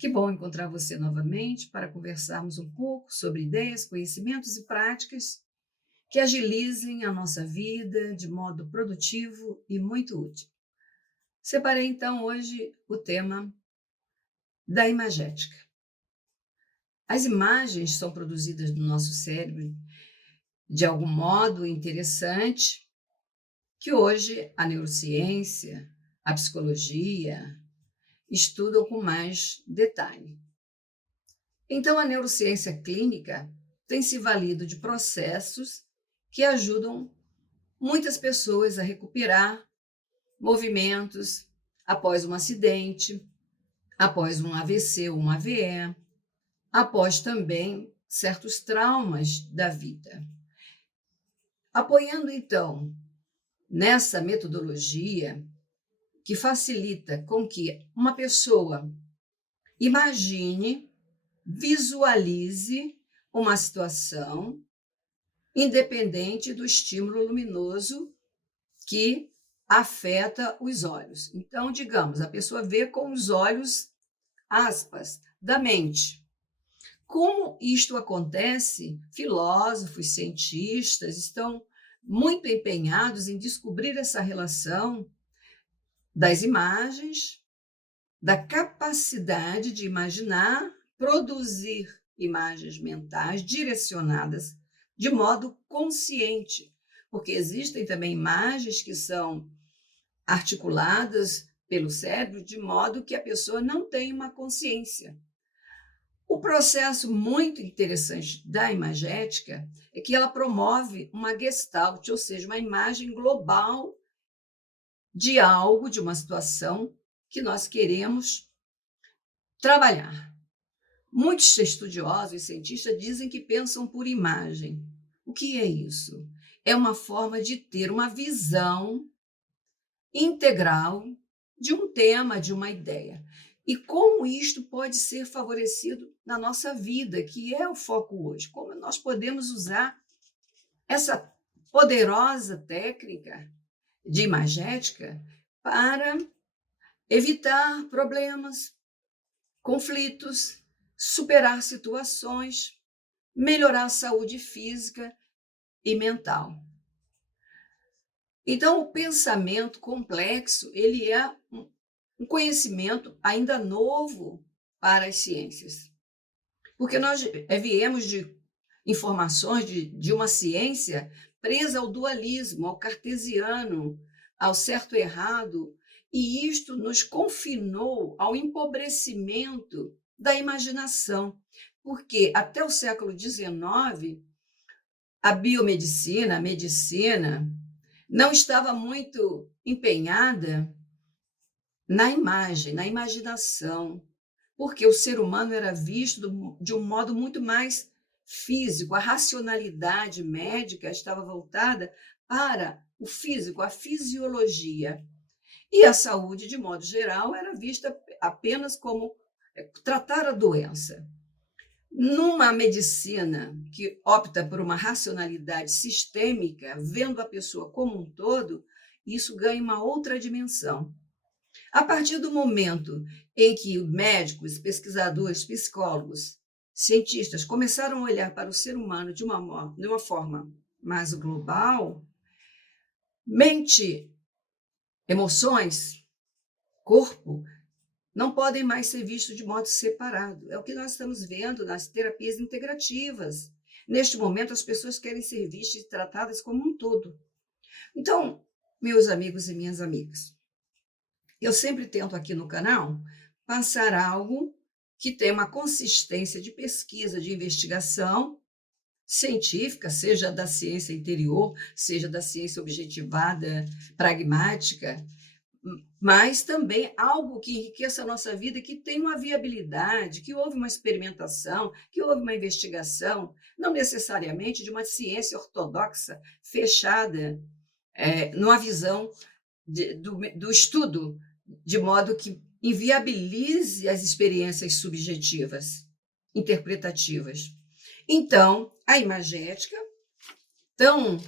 Que bom encontrar você novamente para conversarmos um pouco sobre ideias, conhecimentos e práticas que agilizem a nossa vida de modo produtivo e muito útil. Separei então hoje o tema da imagética. As imagens são produzidas no nosso cérebro de algum modo interessante que hoje a neurociência, a psicologia estudam com mais detalhe. Então, a neurociência clínica tem se valido de processos que ajudam muitas pessoas a recuperar movimentos após um acidente, após um AVC ou um AVE, após também certos traumas da vida. Apoiando, então, nessa metodologia que facilita com que uma pessoa imagine, visualize uma situação independente do estímulo luminoso que afeta os olhos. Então, digamos, a pessoa vê com os olhos, aspas, da mente. Como isto acontece, filósofos, cientistas estão muito empenhados em descobrir essa relação das imagens, da capacidade de imaginar, produzir imagens mentais direcionadas de modo consciente, porque existem também imagens que são articuladas pelo cérebro de modo que a pessoa não tem uma consciência. O processo muito interessante da imagética é que ela promove uma gestalt, ou seja, uma imagem global de algo, de uma situação que nós queremos trabalhar. Muitos estudiosos e cientistas dizem que pensam por imagem. O que é isso? É uma forma de ter uma visão integral de um tema, de uma ideia. E como isto pode ser favorecido na nossa vida, que é o foco hoje. Como nós podemos usar essa poderosa técnica de imagética para evitar problemas, conflitos, superar situações, melhorar a saúde física e mental. Então, o pensamento complexo, ele é um conhecimento ainda novo para as ciências, porque nós viemos de informações de uma ciência presa ao dualismo, ao cartesiano, ao certo e errado, e isto nos confinou ao empobrecimento da imaginação, porque até o século XIX, a biomedicina, a medicina, não estava muito empenhada na imagem, na imaginação, porque o ser humano era visto de um modo muito mais físico, a racionalidade médica estava voltada para o físico, a fisiologia. E a saúde, de modo geral, era vista apenas como tratar a doença. Numa medicina que opta por uma racionalidade sistêmica, vendo a pessoa como um todo, isso ganha uma outra dimensão. A partir do momento em que médicos, pesquisadores, psicólogos, cientistas começaram a olhar para o ser humano de uma forma mais global, mente, emoções, corpo, não podem mais ser vistos de modo separado. É o que nós estamos vendo nas terapias integrativas. Neste momento, as pessoas querem ser vistas e tratadas como um todo. Então, meus amigos e minhas amigas, eu sempre tento aqui no canal passar algo que tem uma consistência de pesquisa, de investigação científica, seja da ciência interior, seja da ciência objetivada, pragmática, mas também algo que enriqueça a nossa vida, que tem uma viabilidade, que houve uma experimentação, que houve uma investigação, não necessariamente de uma ciência ortodoxa, fechada, numa visão do estudo, de modo que inviabilize as experiências subjetivas, interpretativas. Então, a imagética, tão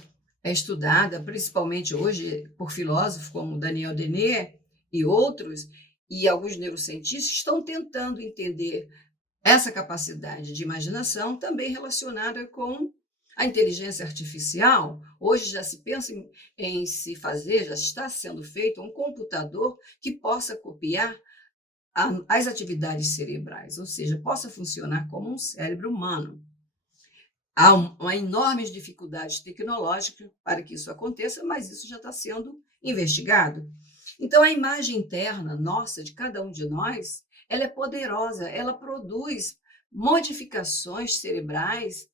estudada, principalmente hoje, por filósofos como Daniel Dennett e outros, e alguns neurocientistas estão tentando entender essa capacidade de imaginação também relacionada com a inteligência artificial. Hoje já se pensa em se fazer, já está sendo feito um computador que possa copiar as atividades cerebrais, ou seja, possa funcionar como um cérebro humano. Há uma enormes dificuldades tecnológicas para que isso aconteça, mas isso já está sendo investigado. Então, a imagem interna nossa, de cada um de nós, ela é poderosa, ela produz modificações cerebrais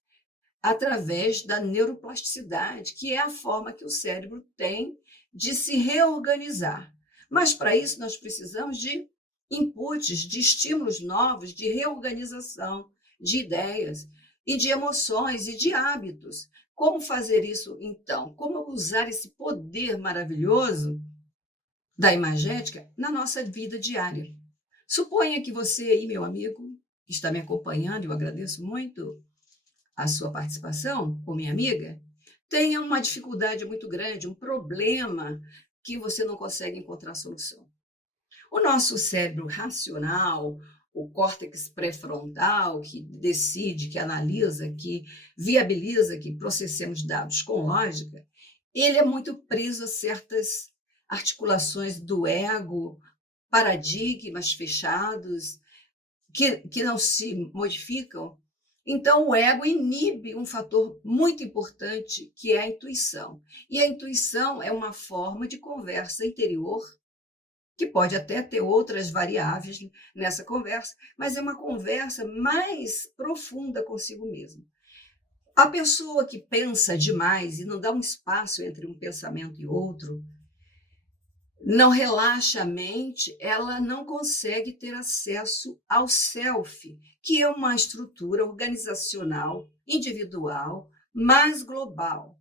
através da neuroplasticidade, que é a forma que o cérebro tem de se reorganizar. Mas, para isso, nós precisamos de inputs, de estímulos novos, de reorganização, de ideias e de emoções e de hábitos. Como fazer isso, então? Como usar esse poder maravilhoso da imagética na nossa vida diária? Suponha que você aí, meu amigo, que está me acompanhando, eu agradeço muito a sua participação, ou minha amiga, tenha uma dificuldade muito grande, um problema que você não consegue encontrar solução. O nosso cérebro racional, o córtex pré-frontal, que decide, que analisa, que viabiliza que processemos dados com lógica, ele é muito preso a certas articulações do ego, paradigmas fechados, que não se modificam. Então, o ego inibe um fator muito importante, que é a intuição. E a intuição é uma forma de conversa interior, que pode até ter outras variáveis nessa conversa, mas é uma conversa mais profunda consigo mesmo. A pessoa que pensa demais e não dá um espaço entre um pensamento e outro, não relaxa a mente, ela não consegue ter acesso ao self, que é uma estrutura organizacional, individual, mais global.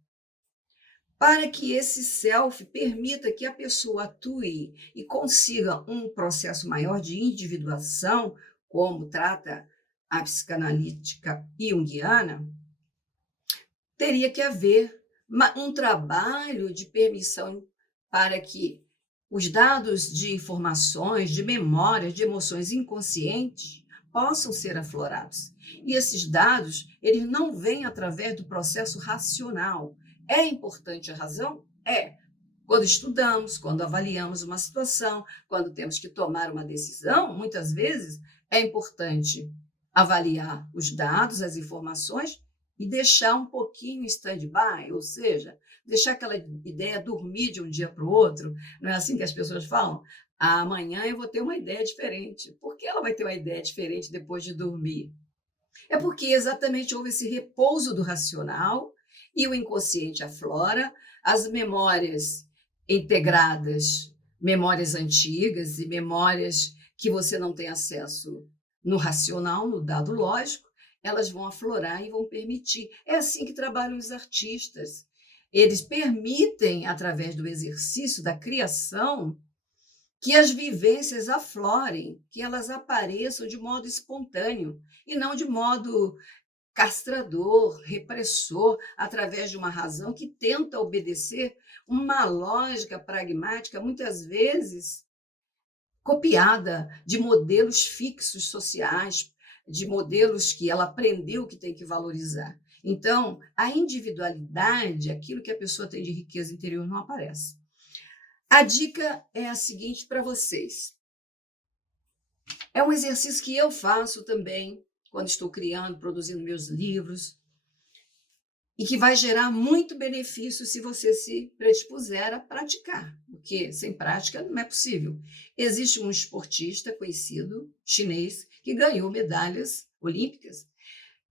Para que esse self permita que a pessoa atue e consiga um processo maior de individuação, como trata a psicanalítica junguiana, teria que haver um trabalho de permissão para que os dados de informações, de memórias, de emoções inconscientes possam ser aflorados. E esses dados, eles não vêm através do processo racional. É importante a razão? É. Quando estudamos, quando avaliamos uma situação, quando temos que tomar uma decisão, muitas vezes é importante avaliar os dados, as informações e deixar um pouquinho em stand-by, ou seja, deixar aquela ideia dormir de um dia para o outro. Não é assim que as pessoas falam? Amanhã eu vou ter uma ideia diferente. Por que ela vai ter uma ideia diferente depois de dormir? É porque exatamente houve esse repouso do racional e o inconsciente aflora, as memórias integradas, memórias antigas e memórias que você não tem acesso no racional, no dado lógico, elas vão aflorar e vão permitir. É assim que trabalham os artistas. Eles permitem, através do exercício da criação, que as vivências aflorem, que elas apareçam de modo espontâneo e não de modo castrador, repressor, através de uma razão que tenta obedecer uma lógica pragmática, muitas vezes copiada de modelos fixos sociais, de modelos que ela aprendeu que tem que valorizar. Então, a individualidade, aquilo que a pessoa tem de riqueza interior, não aparece. A dica é a seguinte para vocês. É um exercício que eu faço também quando estou criando, produzindo meus livros, e que vai gerar muito benefício se você se predispuser a praticar, porque sem prática não é possível. Existe um esportista conhecido, chinês, que ganhou medalhas olímpicas,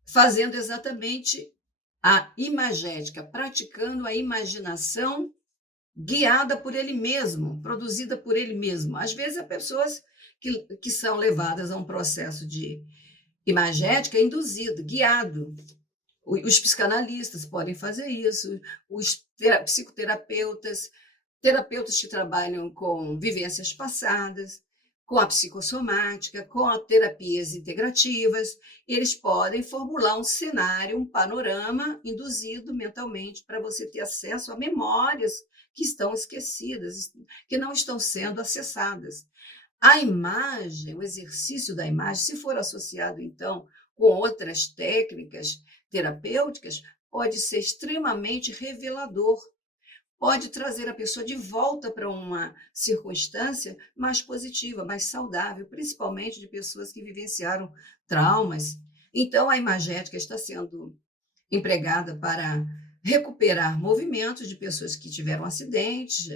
fazendo exatamente a imagética, praticando a imaginação guiada por ele mesmo, produzida por ele mesmo. Às vezes, há pessoas que são levadas a um processo de imagética induzido, guiado. Os psicanalistas podem fazer isso, os psicoterapeutas, terapeutas que trabalham com vivências passadas, com a psicossomática, com as terapias integrativas, eles podem formular um cenário, um panorama induzido mentalmente para você ter acesso a memórias que estão esquecidas, que não estão sendo acessadas. A imagem, o exercício da imagem, se for associado, então, com outras técnicas terapêuticas, pode ser extremamente revelador, pode trazer a pessoa de volta para uma circunstância mais positiva, mais saudável, principalmente de pessoas que vivenciaram traumas. Então, a imagética está sendo empregada para recuperar movimentos de pessoas que tiveram acidentes,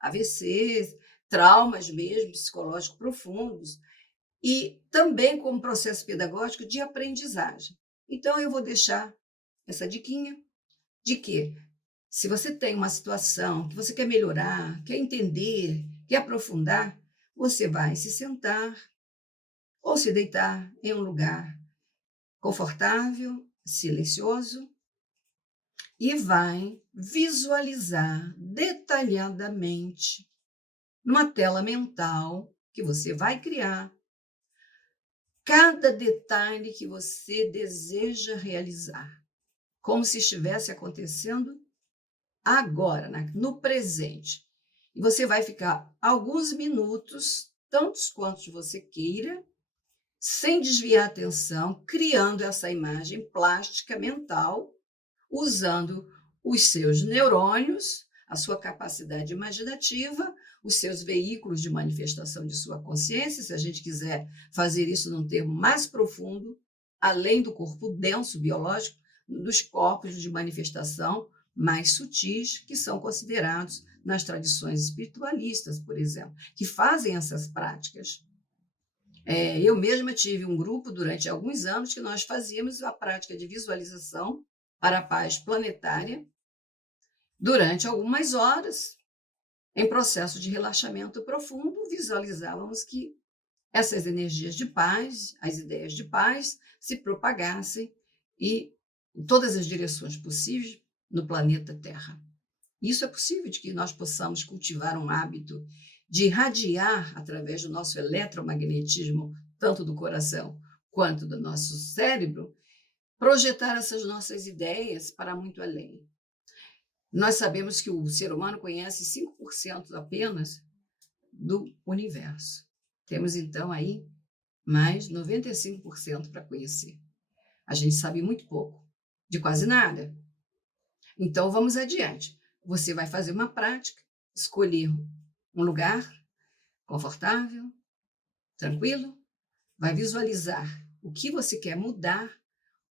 AVCs, traumas mesmo, psicológicos profundos, e também como processo pedagógico de aprendizagem. Então, eu vou deixar essa diquinha de que, se você tem uma situação que você quer melhorar, quer entender, quer aprofundar, você vai se sentar ou se deitar em um lugar confortável, silencioso, e vai visualizar detalhadamente, numa tela mental que você vai criar, cada detalhe que você deseja realizar, como se estivesse acontecendo agora, no presente. E você vai ficar alguns minutos, tantos quantos você queira, sem desviar a atenção, criando essa imagem plástica mental, usando os seus neurônios, a sua capacidade imaginativa, os seus veículos de manifestação de sua consciência, se a gente quiser fazer isso num termo mais profundo, além do corpo denso biológico, dos corpos de manifestação mais sutis, que são considerados nas tradições espiritualistas, por exemplo, que fazem essas práticas. Eu mesma tive um grupo durante alguns anos que nós fazíamos a prática de visualização para a paz planetária durante algumas horas, em processo de relaxamento profundo, visualizávamos que essas energias de paz, as ideias de paz, se propagassem e em todas as direções possíveis no planeta Terra. Isso é possível de que nós possamos cultivar um hábito de irradiar através do nosso eletromagnetismo, tanto do coração quanto do nosso cérebro, projetar essas nossas ideias para muito além. Nós sabemos que o ser humano conhece 5% apenas do universo. Temos, então, aí mais 95% para conhecer. A gente sabe muito pouco, de quase nada. Então, vamos adiante. Você vai fazer uma prática, escolher um lugar confortável, tranquilo, vai visualizar o que você quer mudar,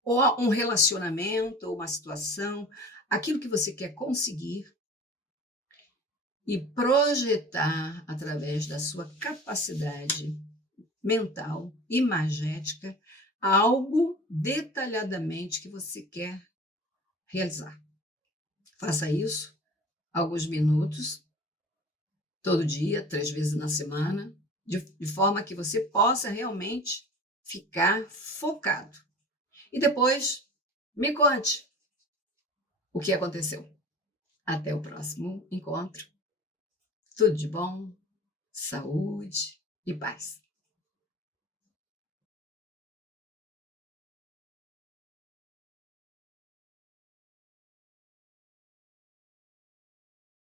ou um relacionamento, ou uma situação, aquilo que você quer conseguir, e projetar através da sua capacidade mental, imagética, algo detalhadamente que você quer realizar. Faça isso alguns minutos, todo dia, 3 vezes na semana, de forma que você possa realmente ficar focado. E depois, me conte o que aconteceu. Até o próximo encontro. Tudo de bom, saúde e paz.